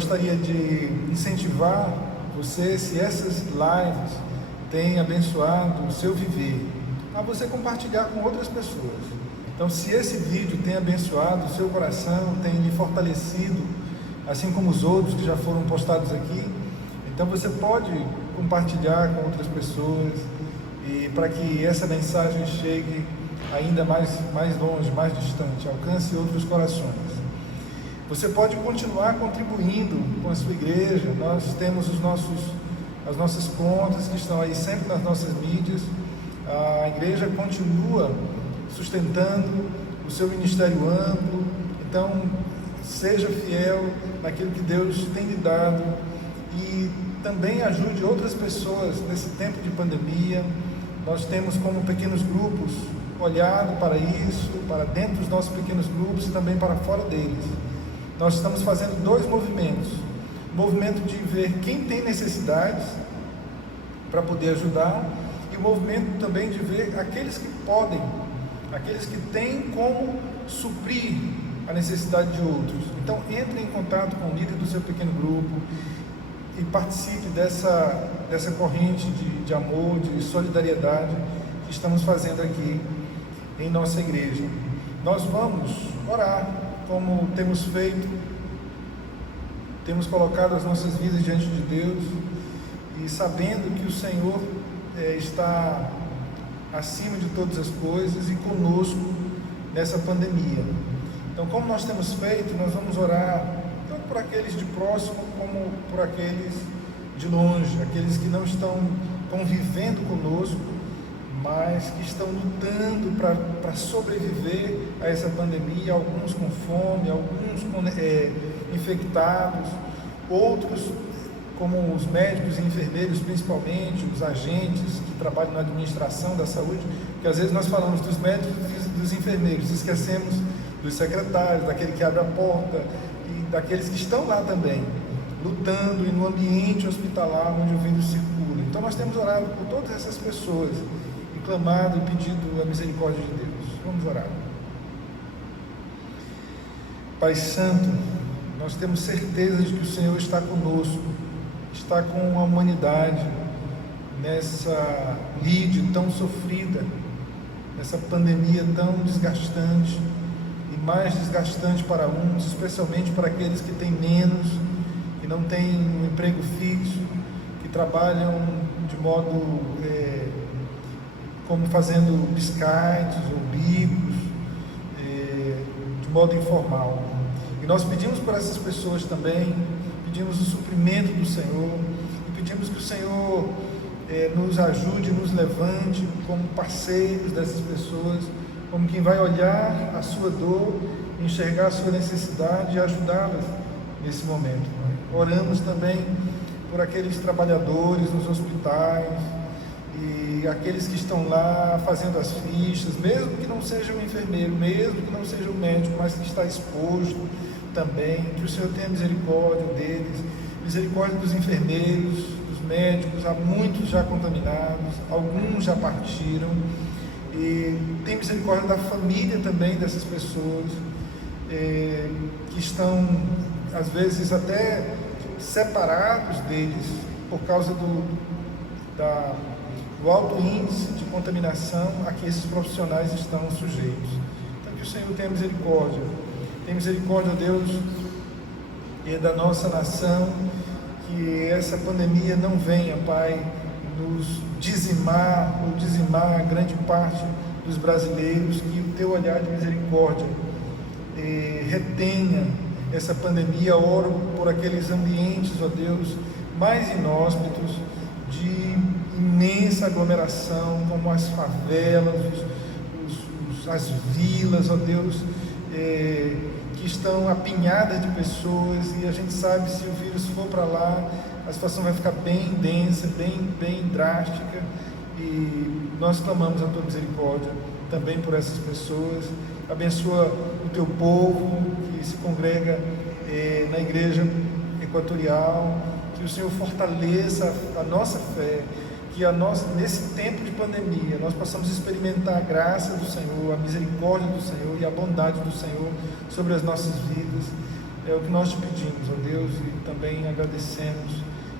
gostaria de incentivar você, se essas lives têm abençoado o seu viver, a você compartilhar com outras pessoas. Então, se esse vídeo tem abençoado o seu coração, tem lhe fortalecido, assim como os outros que já foram postados aqui, então você pode compartilhar com outras pessoas, e para que essa mensagem chegue ainda mais longe, mais distante, alcance outros corações. Você pode continuar contribuindo com a sua igreja. Nós temos as nossas contas que estão aí sempre nas nossas mídias. A igreja continua sustentando o seu ministério amplo. Então, seja fiel naquilo que Deus tem lhe dado e também ajude outras pessoas nesse tempo de pandemia. Nós temos como pequenos grupos olhado para isso, para dentro dos nossos pequenos grupos e também para fora deles. Nós estamos fazendo dois movimentos. O movimento de ver quem tem necessidades para poder ajudar, e o movimento também de ver aqueles que podem, aqueles que têm como suprir a necessidade de outros. Então, entre em contato com o líder do seu pequeno grupo e participe dessa corrente de amor, de solidariedade que estamos fazendo aqui em nossa igreja. Nós vamos orar, como temos feito, temos colocado as nossas vidas diante de Deus e sabendo que o Senhor está acima de todas as coisas e conosco nessa pandemia. Então, como nós temos feito, nós vamos orar tanto por aqueles de próximo como por aqueles de longe, aqueles que não estão convivendo conosco, mas que estão lutando para sobreviver a essa pandemia, alguns com fome, alguns infectados, outros, como os médicos e enfermeiros, principalmente, os agentes que trabalham na administração da saúde, que às vezes nós falamos dos médicos e dos enfermeiros, esquecemos dos secretários, daquele que abre a porta e daqueles que estão lá também, lutando e no ambiente hospitalar onde o vírus circula. Então nós temos orado por todas essas pessoas, clamado e pedido a misericórdia de Deus. Vamos orar. Pai Santo, nós temos certeza de que o Senhor está conosco, está com a humanidade nessa lide tão sofrida, nessa pandemia tão desgastante e mais desgastante para uns, especialmente para aqueles que têm menos, que não têm um emprego fixo, que trabalham de modo como fazendo biscaites ou bicos, de modo informal. E nós pedimos por essas pessoas também, pedimos o suprimento do Senhor, e pedimos que o Senhor nos ajude, nos levante como parceiros dessas pessoas, como quem vai olhar a sua dor, enxergar a sua necessidade e ajudá-las nesse momento. Oramos também por aqueles trabalhadores nos hospitais, e aqueles que estão lá fazendo as fichas, mesmo que não seja o enfermeiro, mesmo que não seja o médico, mas que está exposto também, que o Senhor tenha misericórdia deles, misericórdia dos enfermeiros, dos médicos, há muitos já contaminados, alguns já partiram, e tem misericórdia da família também dessas pessoas, que estão às vezes até separados deles por causa do alto índice de contaminação a que esses profissionais estão sujeitos. Então, que o Senhor tenha misericórdia. Tenha misericórdia, Deus, e da nossa nação, que essa pandemia não venha, Pai, nos dizimar ou dizimar grande parte dos brasileiros, que o Teu olhar de misericórdia retenha essa pandemia. Oro por aqueles ambientes, ó Deus, mais inóspitos, de imensa aglomeração, como as favelas, as vilas, ó Deus, que estão apinhadas de pessoas, e a gente sabe, se o vírus for para lá, a situação vai ficar bem densa, bem drástica, e nós clamamos a Tua misericórdia também por essas pessoas. Abençoa o Teu povo que se congrega na Igreja Equatorial, que o Senhor fortaleça a nossa fé, que nesse tempo de pandemia nós possamos experimentar a graça do Senhor, a misericórdia do Senhor e a bondade do Senhor sobre as nossas vidas. É o que nós te pedimos, ó Deus, e também agradecemos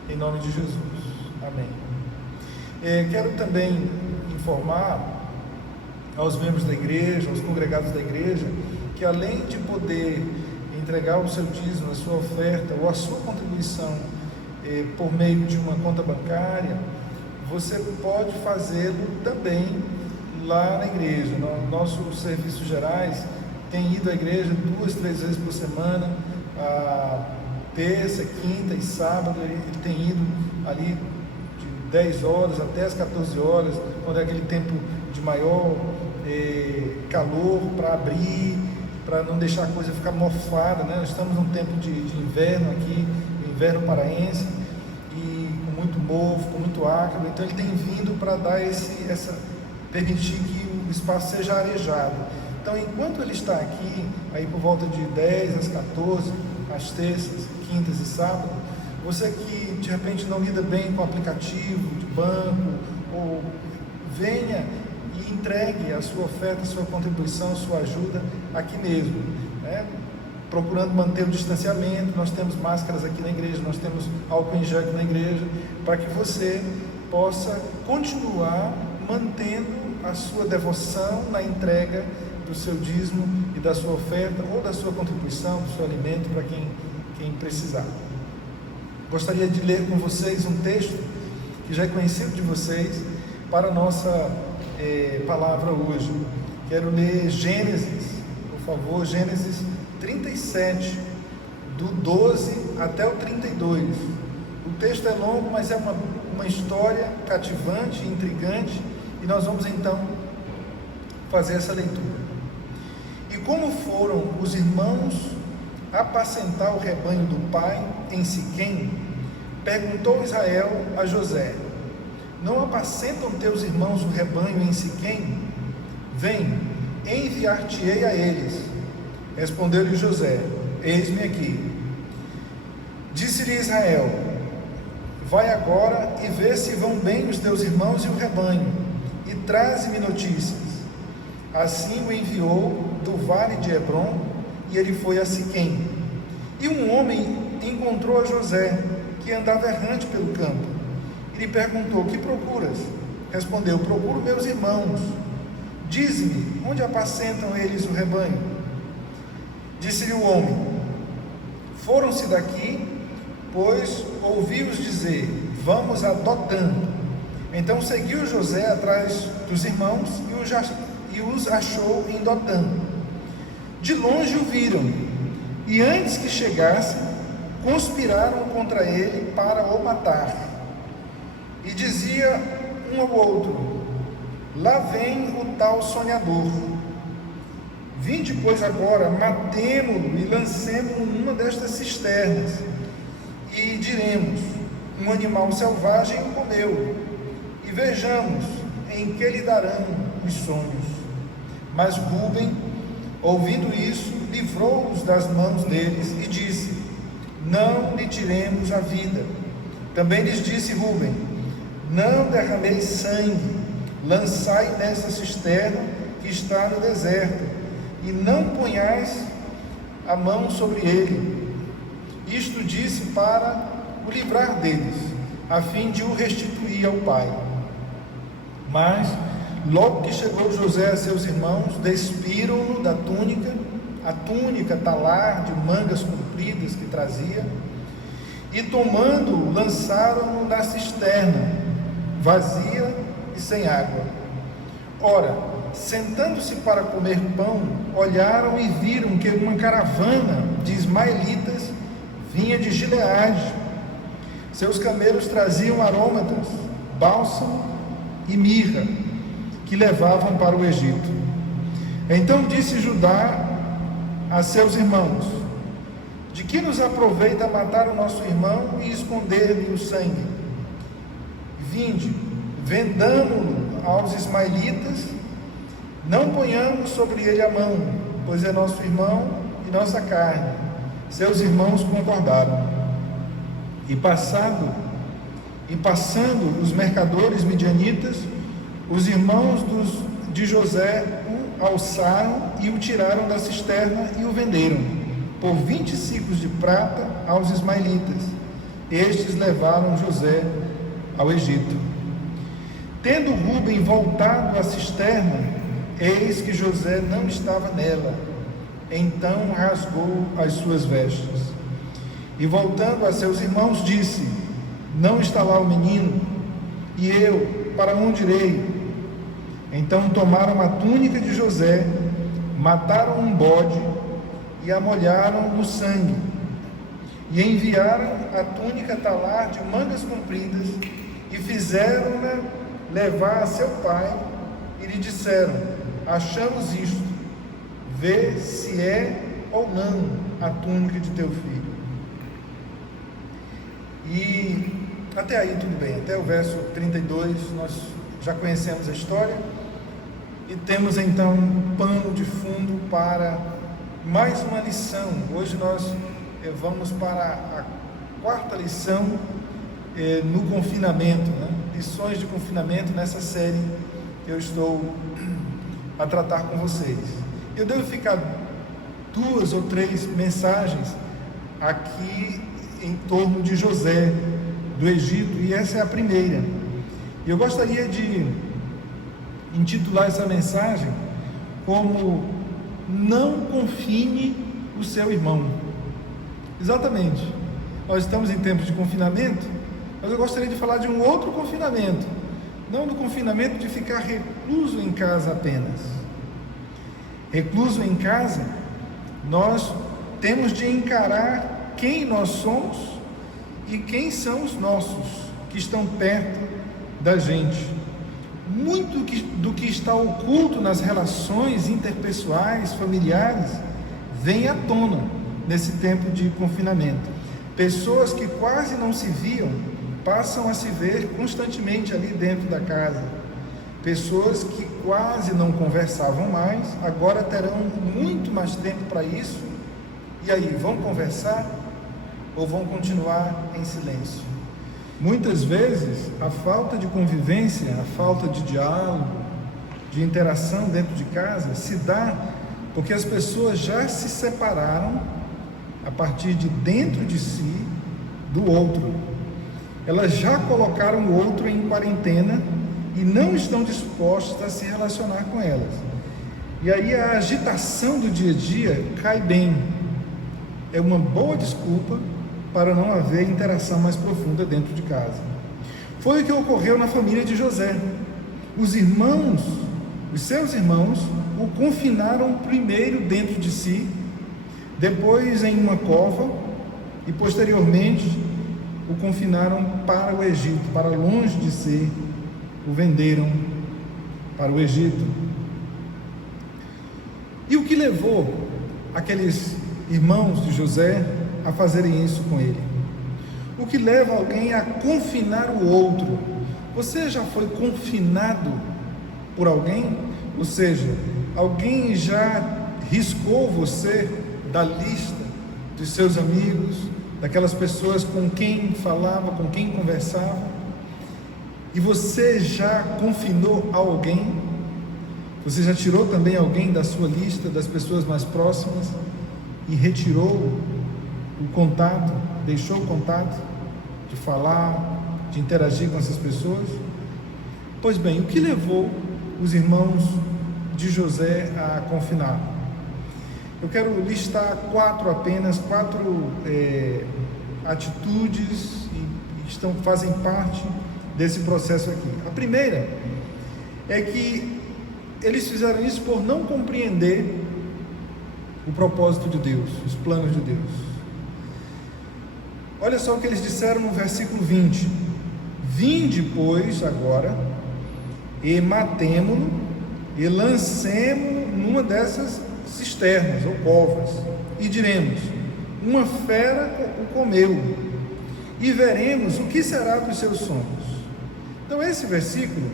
em nome de Jesus. Amém. Quero também informar aos membros da igreja, aos congregados da igreja, que além de poder entregar o seu dízimo, a sua oferta ou a sua contribuição por meio de uma conta bancária, você pode fazê-lo também lá na igreja. Nossos serviços gerais têm ido à igreja 2, 3 vezes por semana, terça, quinta e sábado. Ele tem ido ali de 10 horas até as 14 horas, quando é aquele tempo de maior calor, para abrir, para não deixar a coisa ficar mofada, né? Nós estamos num tempo de inverno aqui, inverno paraense, e com muito mofo, com muito ácaro. Então ele tem vindo para dar permitir que o espaço seja arejado. Então, enquanto ele está aqui, aí por volta de 10 às 14, às terças, quintas e sábados, você que de repente não lida bem com o aplicativo de banco, ou venha e entregue a sua oferta, a sua contribuição, a sua ajuda aqui mesmo, né? Procurando manter o distanciamento. Nós temos máscaras aqui na igreja, nós temos álcool em gel aqui na igreja, para que você possa continuar mantendo a sua devoção na entrega do seu dízimo e da sua oferta, ou da sua contribuição, do seu alimento, para quem precisar. Gostaria de ler com vocês um texto que já é conhecido de vocês para a nossa palavra hoje. Quero ler Gênesis, por favor, Gênesis 37, do 12 até o 32. O texto é longo, mas é uma história cativante, intrigante, e nós vamos então fazer essa leitura. E como foram os irmãos apacentar o rebanho do pai em Siquém, perguntou Israel a José: não apacentam teus irmãos o rebanho em Siquém? Vem, enviar-te-ei a eles. Respondeu-lhe José: eis-me aqui. Disse-lhe Israel: vai agora e vê se vão bem os teus irmãos e o rebanho, e traze-me notícias. Assim o enviou do vale de Hebrom, e ele foi a Siquém. E um homem encontrou a José, que andava errante pelo campo, e lhe perguntou: que procuras? Respondeu: procuro meus irmãos. Dize-me, onde apacentam eles o rebanho? Disse-lhe o homem: foram-se daqui, pois ouvi-os dizer: vamos a Dotã. Então seguiu José atrás dos irmãos e os achou em Dotã. De longe o viram, e antes que chegasse, conspiraram contra ele para o matar. E dizia um ao outro: lá vem o tal sonhador. Vinde, pois, agora, matemo-lo e lancemo-lo numa destas cisternas, e diremos: um animal selvagem o comeu, e vejamos em que lhe darão os sonhos. Mas Rúben, ouvindo isso, livrou-os das mãos deles e disse: não lhe tiremos a vida. Também lhes disse Rúben: não derrameis sangue, lançai nessa cisterna que está no deserto, e não ponhais a mão sobre ele. Isto disse para o livrar deles, a fim de o restituir ao pai. Mas logo que chegou José a seus irmãos, despiram-no da túnica, a túnica talar de mangas compridas que trazia, e tomando-o, lançaram-no na cisterna, vazia e sem água. Ora, sentando-se para comer pão, olharam e viram que uma caravana de ismaelitas vinha de Gileade. Seus camelos traziam aromatas, bálsamo e mirra, que levavam para o Egito. Então disse Judá a seus irmãos: de que nos aproveita matar o nosso irmão e esconder-lhe o sangue? Vinde, vendamo-lo aos ismaelitas, não ponhamos sobre ele a mão, pois é nosso irmão e nossa carne. Seus irmãos concordaram. E passando os mercadores midianitas, os irmãos de José o alçaram e o tiraram da cisterna e o venderam, por 20 ciclos de prata aos ismaelitas. Estes levaram José ao Egito. Tendo Rúben voltado à cisterna, eis que José não estava nela. Então rasgou as suas vestes. E voltando a seus irmãos, disse: não está lá o menino? E eu, para onde irei? Então tomaram a túnica de José, mataram um bode e a molharam no sangue. E enviaram a túnica talar de mangas compridas e fizeram-na levar a seu pai e lhe disseram: achamos isto, vê se é ou não a túnica de teu filho. E até aí tudo bem, até o verso 32 nós já conhecemos a história e temos então um pano de fundo para mais uma lição. Hoje nós vamos para a quarta lição no confinamento, né? Lições de confinamento nessa série que eu estou a tratar com vocês. Eu devo ficar 2 ou 3 mensagens aqui em torno de José do Egito, e essa é a primeira. Eu gostaria de intitular essa mensagem como não confine o seu irmão. Exatamente, nós estamos em tempos de confinamento, mas eu gostaria de falar de um outro confinamento, não do confinamento de ficar recluso em casa apenas. Recluso em casa, nós temos de encarar quem nós somos e quem são os nossos que estão perto da gente. Muito do que está oculto nas relações interpessoais, familiares, vem à tona nesse tempo de confinamento. Pessoas que quase não se viam passam a se ver constantemente ali dentro da casa. Pessoas que quase não conversavam mais, agora terão muito mais tempo para isso. E aí, vão conversar ou vão continuar em silêncio? Muitas vezes, a falta de convivência, a falta de diálogo, de interação dentro de casa, se dá porque as pessoas já se separaram a partir de dentro de si do outro. Elas já colocaram o outro em quarentena e não estão dispostas a se relacionar com elas. E aí a agitação do dia a dia cai bem. É uma boa desculpa para não haver interação mais profunda dentro de casa. Foi o que ocorreu na família de José. Os seus irmãos, o confinaram primeiro dentro de si, depois em uma cova e posteriormente o confinaram para o Egito, para longe de si, o venderam para o Egito. E o que levou aqueles irmãos de José a fazerem isso com ele? O que leva alguém a confinar o outro? Você já foi confinado por alguém? Ou seja, alguém já riscou você da lista dos seus amigos, daquelas pessoas com quem falava, com quem conversava? E você já confinou alguém? Você já tirou também alguém da sua lista, das pessoas mais próximas, e retirou o contato, deixou o contato de falar, de interagir com essas pessoas? Pois bem, o que levou os irmãos de José a confinar? Eu quero listar apenas quatro atitudes que fazem parte desse processo aqui. A primeira é que eles fizeram isso por não compreender o propósito de Deus, os planos de Deus. Olha só o que eles disseram no versículo 20: vinde, pois, agora, e matemo-no, e lancemo-no numa dessas cisternas ou covas, e diremos: uma fera o comeu, e veremos o que será dos seus sonhos. Então esse versículo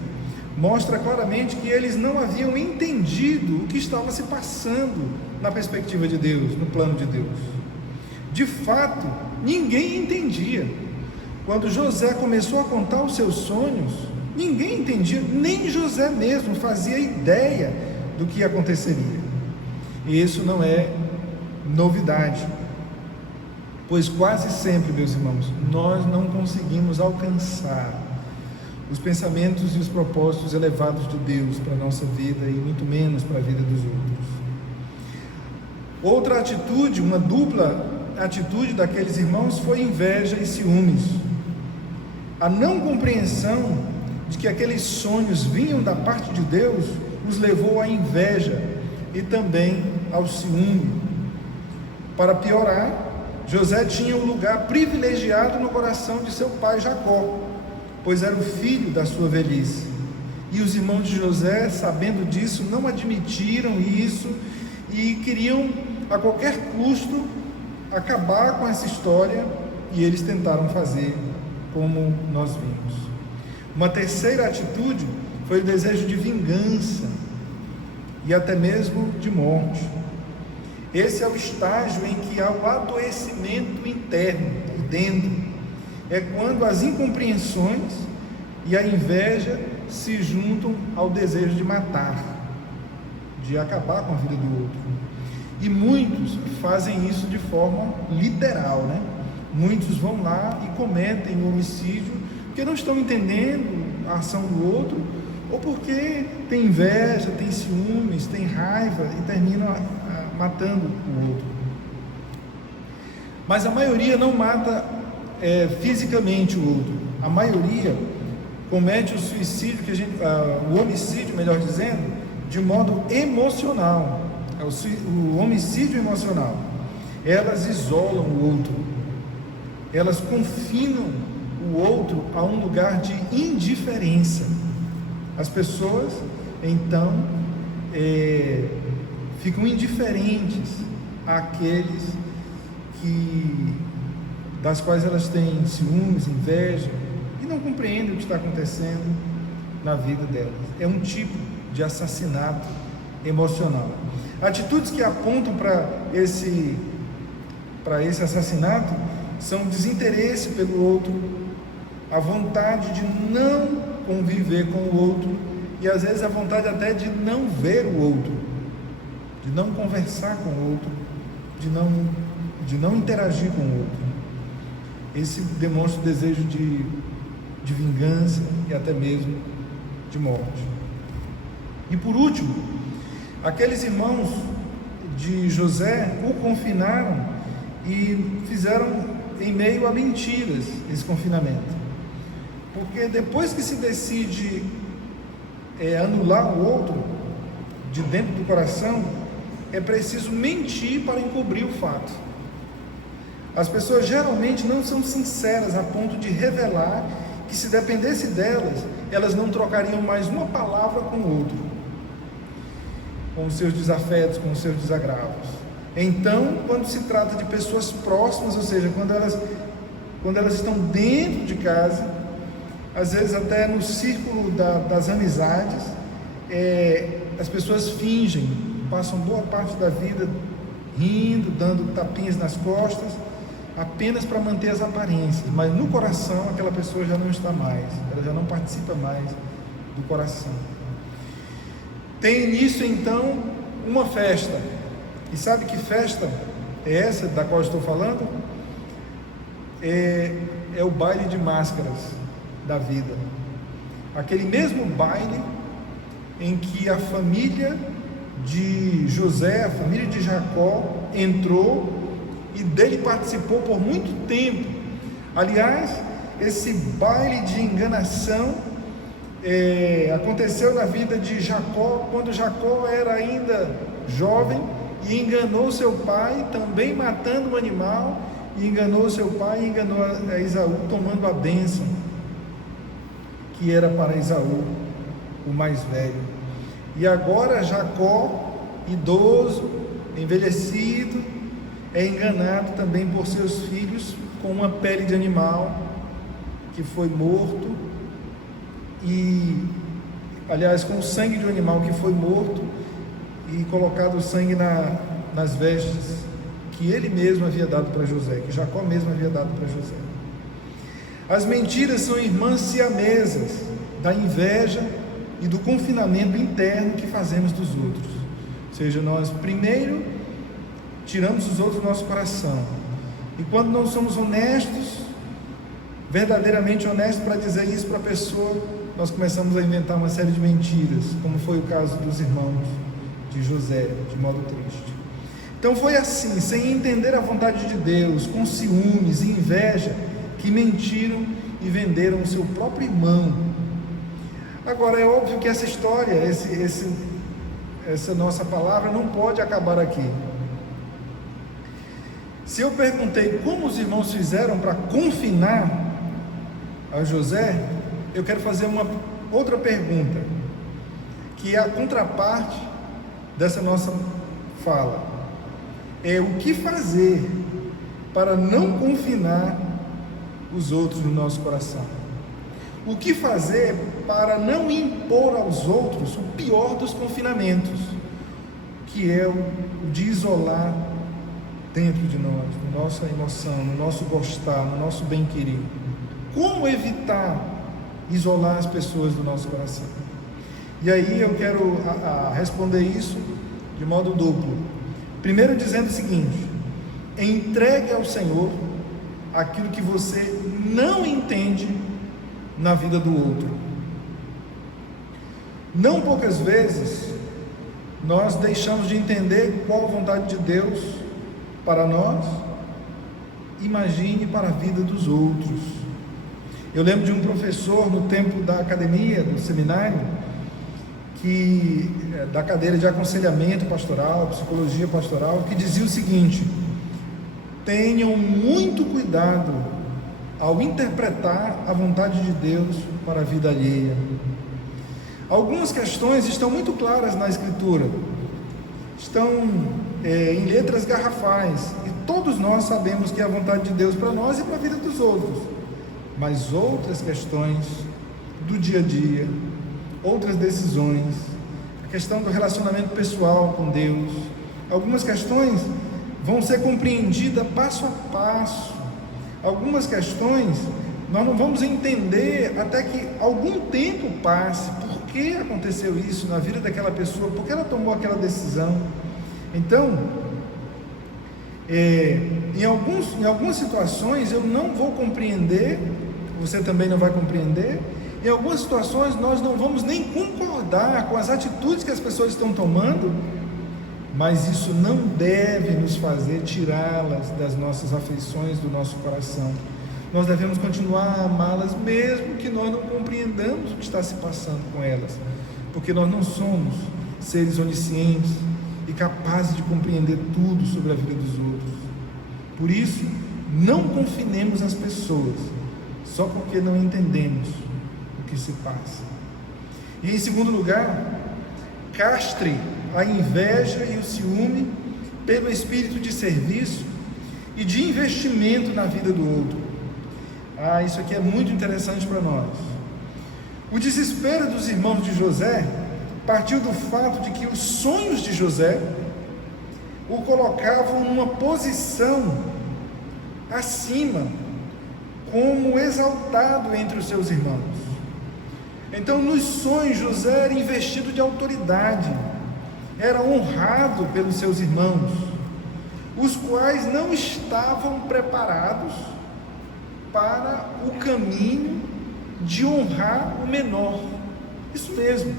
mostra claramente que eles não haviam entendido o que estava se passando na perspectiva de Deus, no plano de Deus. De fato, ninguém entendia. Quando José começou a contar os seus sonhos, ninguém entendia, nem José mesmo fazia ideia do que aconteceria. E isso não é novidade. Pois quase sempre, meus irmãos, nós não conseguimos alcançar os pensamentos e os propósitos elevados de Deus para a nossa vida e muito menos para a vida dos outros. Outra atitude, uma dupla atitude daqueles irmãos foi inveja e ciúmes. A não compreensão de que aqueles sonhos vinham da parte de Deus os levou à inveja e também ao ciúme. Para piorar, José tinha um lugar privilegiado no coração de seu pai Jacó, pois era o filho da sua velhice. E os irmãos de José, sabendo disso, não admitiram isso e queriam a qualquer custo acabar com essa história, e eles tentaram fazer como nós vimos. Uma terceira atitude foi o desejo de vingança e até mesmo de morte. Esse é o estágio em que há o adoecimento interno, por dentro. É quando as incompreensões e a inveja se juntam ao desejo de matar, de acabar com a vida do outro. E muitos fazem isso de forma literal, né? Muitos vão lá e cometem um homicídio porque não estão entendendo a ação do outro, ou porque tem inveja, tem ciúmes, tem raiva e terminam matando o outro. Mas a maioria não mata fisicamente o outro. A maioria comete o suicídio, o homicídio, melhor dizendo, de modo emocional. O homicídio emocional. Elas isolam o outro, elas confinam o outro a um lugar de indiferença. As pessoas então ficam indiferentes àqueles das quais elas têm ciúmes, inveja, e não compreendem o que está acontecendo na vida delas. É um tipo de assassinato emocional. Atitudes que apontam para esse assassinato são o desinteresse pelo outro, a vontade de não conviver com o outro e às vezes a vontade até de não ver o outro, de não conversar com o outro, de não interagir com o outro. Esse demonstra o desejo de vingança e até mesmo de morte. E por último, aqueles irmãos de José o confinaram e fizeram em meio a mentiras esse confinamento. Porque depois que se decide anular o outro de dentro do coração, é preciso mentir para encobrir o fato. As pessoas geralmente não são sinceras a ponto de revelar que, se dependesse delas, elas não trocariam mais uma palavra com o outro, com os seus desafetos, com os seus desagravos. Então, quando se trata de pessoas próximas, ou seja, quando elas estão dentro de casa, às vezes até no círculo das amizades, as pessoas fingem, passam boa parte da vida rindo, dando tapinhas nas costas, apenas para manter as aparências, mas no coração aquela pessoa já não está mais, ela já não participa mais do coração. Tem nisso então uma festa, e sabe que festa é essa da qual estou falando? É o baile de máscaras da vida, aquele mesmo baile em que a família de José, a família de Jacó entrou e dele participou por muito tempo. Aliás, esse baile de enganação aconteceu na vida de Jacó, quando Jacó era ainda jovem e enganou seu pai, também matando um animal, e enganou seu pai e enganou a Esaú, tomando a bênção que era para Esaú, o mais velho. E agora Jacó, idoso, envelhecido, é enganado também por seus filhos com uma pele de animal que foi morto, e aliás com o sangue de um animal que foi morto, e colocado o sangue nas vestes que ele mesmo havia dado para José, que Jacó mesmo havia dado para José. As mentiras são irmãs siamesas da inveja e do confinamento interno que fazemos dos outros. Ou seja, nós primeiro tiramos os outros do nosso coração. E quando não somos honestos, verdadeiramente honestos para dizer isso para a pessoa, nós começamos a inventar uma série de mentiras, como foi o caso dos irmãos de José, de modo triste. Então foi assim, sem entender a vontade de Deus, com ciúmes e inveja, que mentiram e venderam o seu próprio irmão. Agora, é óbvio que essa história, essa nossa palavra não pode acabar aqui. Se eu perguntei como os irmãos fizeram para confinar a José, eu quero fazer uma outra pergunta, que é a contraparte dessa nossa fala. É o que fazer para não confinar os outros no nosso coração? O que fazer para não impor aos outros o pior dos confinamentos, que é o de isolar dentro de nós, na nossa emoção, no nosso gostar, no nosso bem-querer? Como evitar isolar as pessoas do nosso coração? E aí eu quero responder isso de modo duplo. Primeiro dizendo o seguinte: entregue ao Senhor aquilo que você não entende na vida do outro. Não poucas vezes nós deixamos de entender qual a vontade de Deus para nós, imagine para a vida dos outros. Eu lembro de um professor no tempo da academia, do seminário, da cadeira de aconselhamento pastoral, psicologia pastoral, que dizia o seguinte: tenham muito cuidado ao interpretar a vontade de Deus para a vida alheia. Algumas questões estão muito claras na Escritura, estão em letras garrafais, e todos nós sabemos que é a vontade de Deus para nós e para a vida dos outros. Mas outras questões do dia a dia, outras decisões, a questão do relacionamento pessoal com Deus, algumas questões vão ser compreendidas passo a passo. Algumas questões nós não vamos entender até que algum tempo passe. Por que aconteceu isso na vida daquela pessoa? Por que ela tomou aquela decisão? Então, em algumas situações eu não vou compreender, você também não vai compreender. Em algumas situações nós não vamos nem concordar com as atitudes que as pessoas estão tomando, mas isso não deve nos fazer tirá-las das nossas afeições, do nosso coração. Nós devemos continuar a amá-las, mesmo que nós não compreendamos o que está se passando com elas, porque nós não somos seres oniscientes e capazes de compreender tudo sobre a vida dos outros. Por isso, não confinemos as pessoas só porque não entendemos o que se passa. E em segundo lugar, castre a inveja e o ciúme pelo espírito de serviço e de investimento na vida do outro. Isso aqui é muito interessante para nós. O desespero dos irmãos de José partiu do fato de que os sonhos de José o colocavam numa posição acima, como exaltado entre os seus irmãos. Então, nos sonhos, José era investido de autoridade, era honrado pelos seus irmãos, os quais não estavam preparados para o caminho de honrar o menor. Isso mesmo,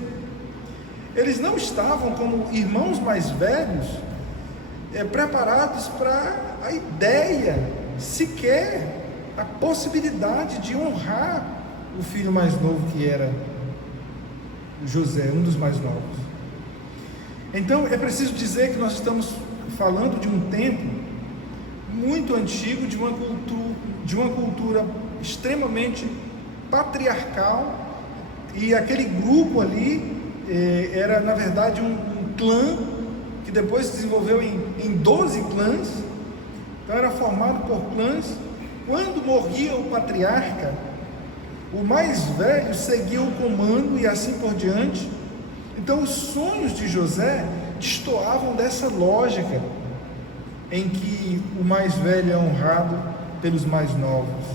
eles não estavam, como irmãos mais velhos, preparados para a ideia, sequer a possibilidade de honrar o filho mais novo, que era José, um dos mais novos. Então é preciso dizer que nós estamos falando de um tempo muito antigo, de uma cultura extremamente patriarcal, e aquele grupo ali era na verdade um clã que depois se desenvolveu em 12 clãs. Então era formado por clãs. Quando morria o patriarca, o mais velho seguia o comando e assim por diante. Então os sonhos de José destoavam dessa lógica em que o mais velho é honrado pelos mais novos.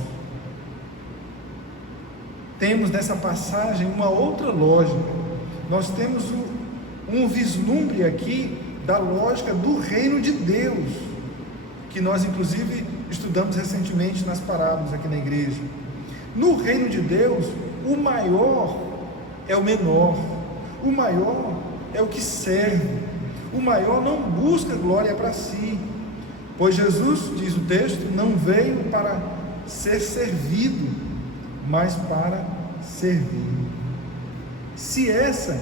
Temos nessa passagem uma outra lógica. Nós temos um vislumbre aqui da lógica do reino de Deus, que nós inclusive estudamos recentemente nas parábolas aqui na igreja. No reino de Deus, o maior é o menor, o maior é o que serve, o maior não busca glória para si, pois Jesus, diz o texto, não veio para ser servido, mas para servir. Se essa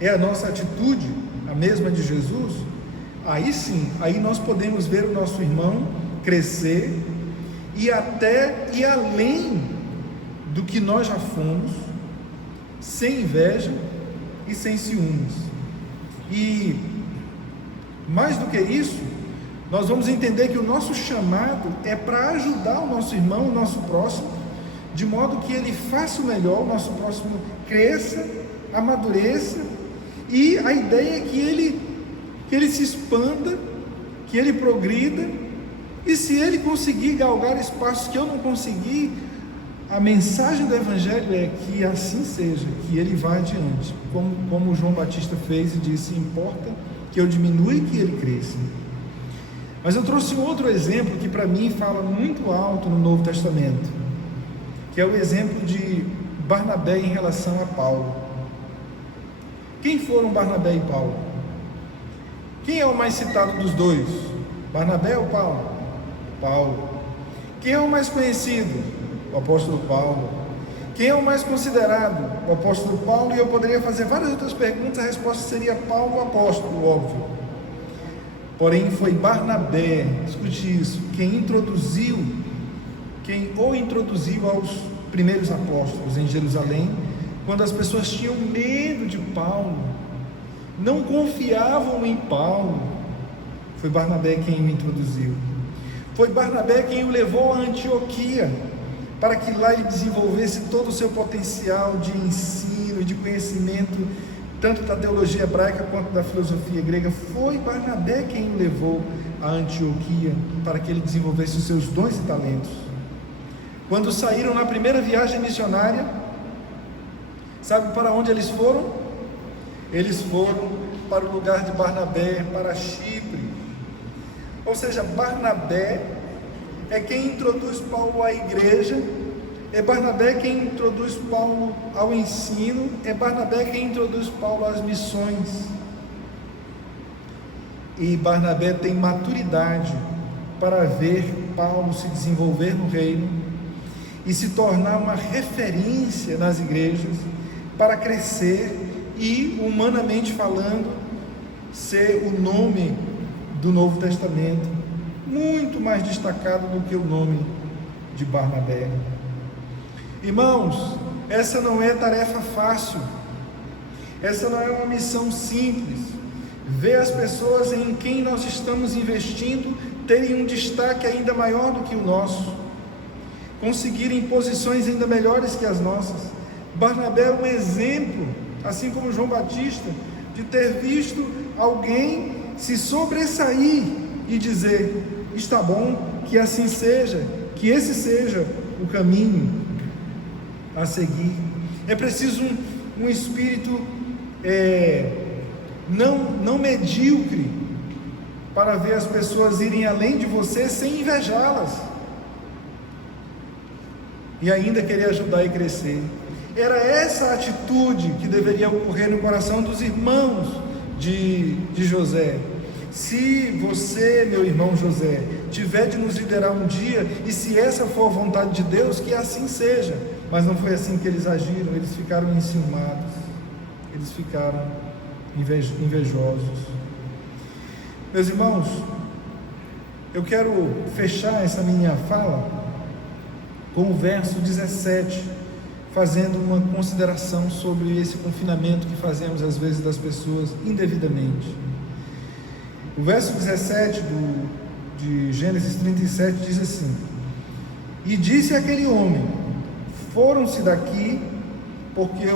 é a nossa atitude, a mesma de Jesus, aí sim, aí nós podemos ver o nosso irmão crescer e até ir além do que nós já fomos, sem inveja e sem ciúmes. E mais do que isso, nós vamos entender que o nosso chamado é para ajudar o nosso irmão, o nosso próximo, de modo que ele faça o melhor, o nosso próximo cresça, amadureça, e a ideia é que ele se expanda, que ele progrida, e se ele conseguir galgar espaços que eu não consegui, a mensagem do Evangelho é que assim seja, que ele vá adiante, como João Batista fez e disse: importa que eu diminua e que ele cresça. Mas eu trouxe um outro exemplo que para mim fala muito alto no Novo Testamento, que é o exemplo de Barnabé em relação a Paulo. Quem foram Barnabé e Paulo? Quem é o mais citado dos dois? Barnabé ou Paulo? Paulo. Quem é o mais conhecido? O apóstolo Paulo. Quem é o mais considerado? O apóstolo Paulo. E eu poderia fazer várias outras perguntas, a resposta seria Paulo, o apóstolo, óbvio. Porém foi Barnabé, escute isso, quem o introduziu aos primeiros apóstolos em Jerusalém, quando as pessoas tinham medo de Paulo, não confiavam em Paulo. Foi Barnabé quem o introduziu. Foi Barnabé quem o levou a Antioquia, para que lá ele desenvolvesse todo o seu potencial de ensino e de conhecimento, tanto da teologia hebraica quanto da filosofia grega. Foi Barnabé quem o levou a Antioquia, para que ele desenvolvesse os seus dons e talentos. Quando saíram na primeira viagem missionária, sabe para onde eles foram? Eles foram para o lugar de Barnabé, para Chipre. Ou seja, Barnabé é quem introduz Paulo à igreja, é Barnabé quem introduz Paulo ao ensino, é Barnabé quem introduz Paulo às missões. E Barnabé tem maturidade para ver Paulo se desenvolver no reino e se tornar uma referência nas igrejas, para crescer e, humanamente falando, ser o nome do Novo Testamento muito mais destacado do que o nome de Barnabé. Irmãos, essa não é tarefa fácil, essa não é uma missão simples. Ver as pessoas em quem nós estamos investindo terem um destaque ainda maior do que o nosso, conseguirem posições ainda melhores que as nossas. Barnabé é um exemplo, assim como João Batista, de ter visto alguém se sobressair e dizer: está bom, que assim seja, que esse seja o caminho a seguir. É preciso um espírito não medíocre para ver as pessoas irem além de você sem invejá-las e ainda querer ajudar e crescer. Era essa a atitude que deveria ocorrer no coração dos irmãos de José. Se você, meu irmão José, tiver de nos liderar um dia, e se essa for a vontade de Deus, que assim seja. Mas não foi assim que eles agiram, eles ficaram enciumados, eles ficaram invejosos. Meus irmãos, eu quero fechar essa minha fala com o verso 17, fazendo uma consideração sobre esse confinamento que fazemos às vezes das pessoas indevidamente. O verso 17 de Gênesis 37 diz assim: e disse aquele homem: foram-se daqui, porque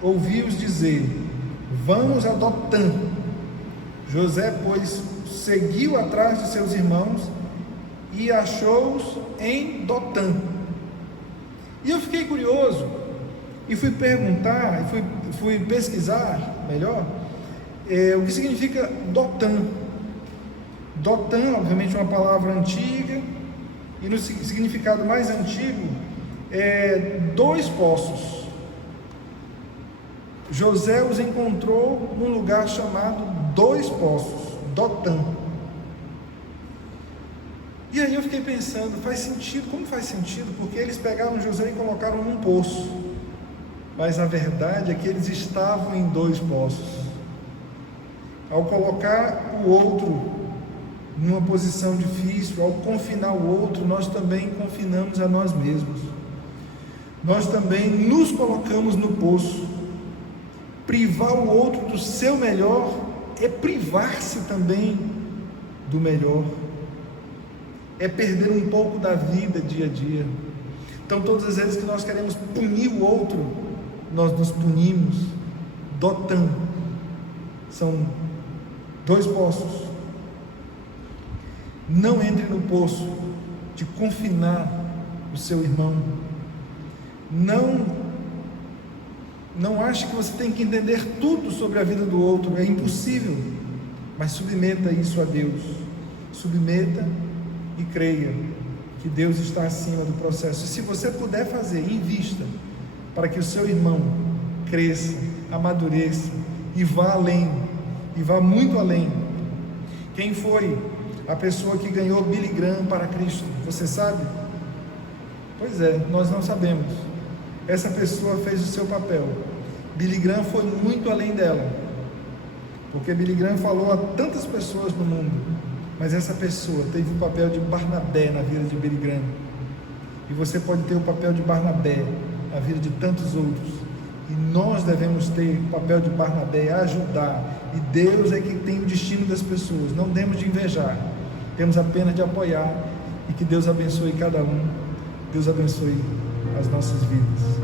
ouvi-os dizer: vamos a Dotã. José, pois, seguiu atrás de seus irmãos e achou-os em Dotã. E eu fiquei curioso e fui perguntar, fui pesquisar melhor. O que significa Dotan? Dotan, obviamente, é uma palavra antiga, e no significado mais antigo é 2 poços. José os encontrou num lugar chamado 2 poços, Dotan. E aí eu fiquei pensando, faz sentido? Como faz sentido? Porque eles pegaram José e colocaram num poço, mas a verdade é que eles estavam em 2 poços. Ao colocar o outro numa posição difícil, ao confinar o outro, nós também confinamos a nós mesmos. Nós também nos colocamos no poço. Privar o outro do seu melhor é privar-se também do melhor. É perder um pouco da vida dia a dia. Então, todas as vezes que nós queremos punir o outro, nós nos punimos. Dotan. São 2 poços. Não entre no poço de confinar o seu irmão. Não ache que você tem que entender tudo sobre a vida do outro. É impossível. Mas submeta isso a Deus. Submeta e creia que Deus está acima do processo. E se você puder fazer, invista para que o seu irmão cresça, amadureça e vá além, e vá muito além. Quem foi a pessoa que ganhou Billy Graham para Cristo? Você sabe? Pois é, nós não sabemos. Essa pessoa fez o seu papel. Billy Graham foi muito além dela, porque Billy Graham falou a tantas pessoas no mundo, mas essa pessoa teve o papel de Barnabé na vida de Billy Graham. E você pode ter o papel de Barnabé na vida de tantos outros. E nós devemos ter o papel de Barnabé, ajudar. E Deus é quem tem o destino das pessoas. Não temos de invejar, temos apenas de apoiar. E que Deus abençoe cada um. Deus abençoe as nossas vidas.